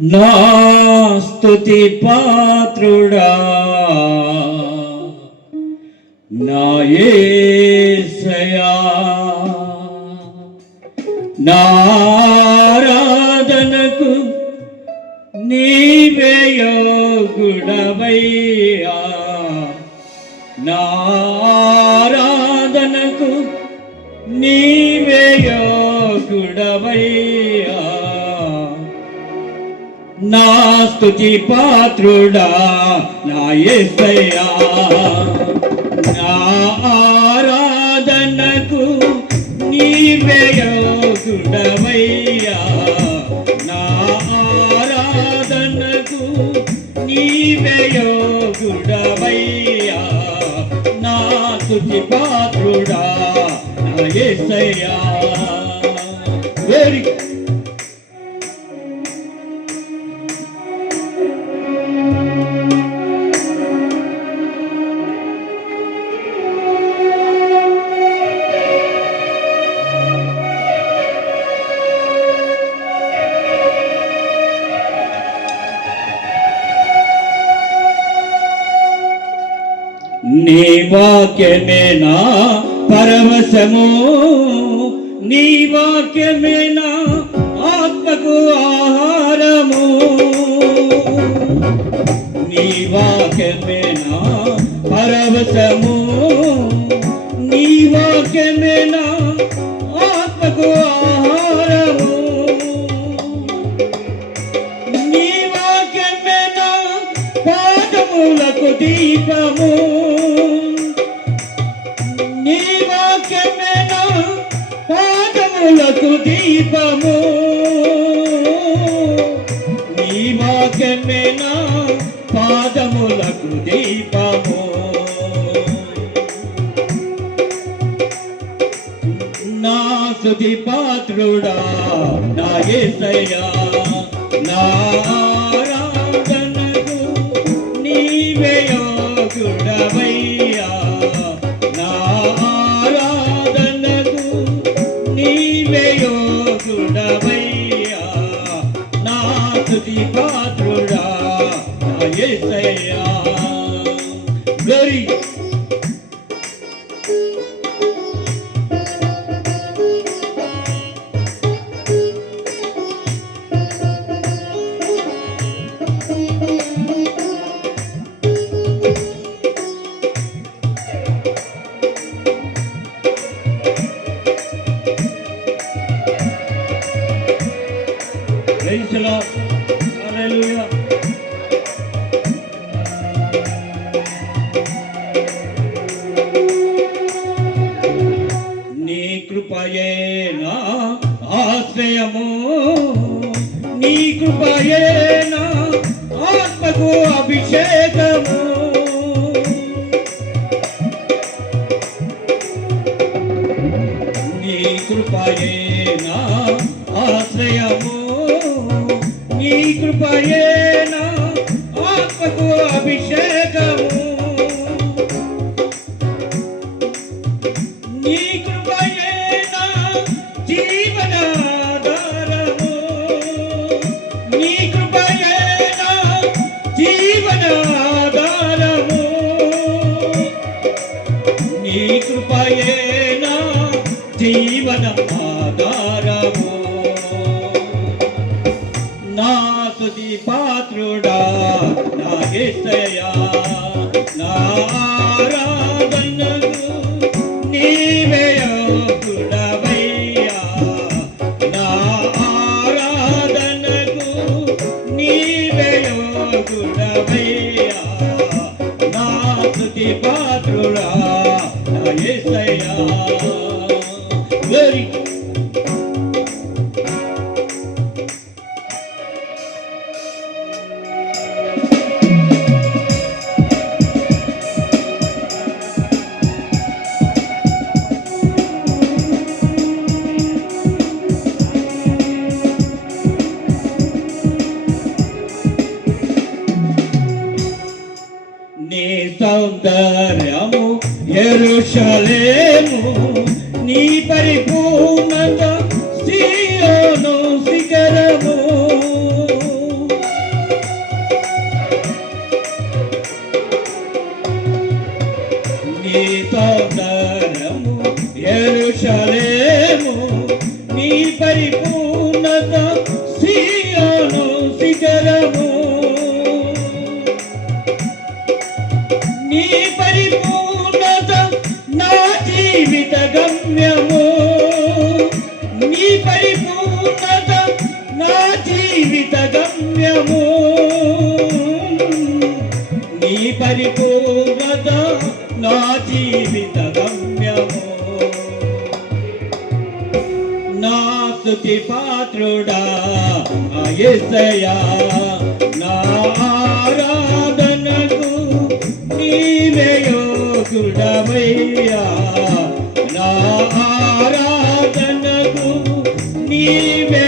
నా స్తుతి పాత్రుడా. నాయసయా నారాధనకు నా ఆరాధనకు నీవే యోగుడవయ్యా. నా నీవే యోగుడవయ్యా. నా స్తుతి పాత్రుడా నా యేసయ్యా నా ఆరాధనకు నీవే యోగుడవయ్యా నా ఆరాధనకు నీవే యోగుడవయ్యా నా స్తుతి పాత్రుడా నా యేసయ్యా వెరీ నీ వాక్యమే నా పరవశము. నీ వాక్యమే నా ఆత్మకు ఆహారము. నీ వాక్యమే నా పరవశము. నీ వాక్యమే నా దీపము. నీ వాక్యమే నా పాదములకు దీపము. నా సుధి పాత్రుడా నా యేసయ్యా నా Praise నీ కృపయే నా ఆశ్రయము. నీ కృపయే నా ఆత్మకు అభిషేకము. నీ కృపయేనా ఆత్మకు అభిషేకము. నీ కృపయేనా జీవనాధారము నీ కృపయేనా జీవనాధారము. నీ కృపయేనా జీవన ఆధారము తుది పాత్రుడా నాగేశయా నారా సంతోషలేము నీ పరిపూర్ణత శ్రీయోను శిఖరము. నీ సౌందరము ఎరుషలేము నీ పరిపూర్ణత శ్రీయోను శిఖరము. నీ పరిపూర్ణత నా జీవిత గమ్యము. నీ పరిపూర్ణత నా జీవిత గమ్యము. నీ పరిపూర్ణత నా జీవిత గమ్యము. నా స్థుతి పాత్రుడా ఎసయా నా యోగుడవయ్యా నా ఆరాధనకు నీవే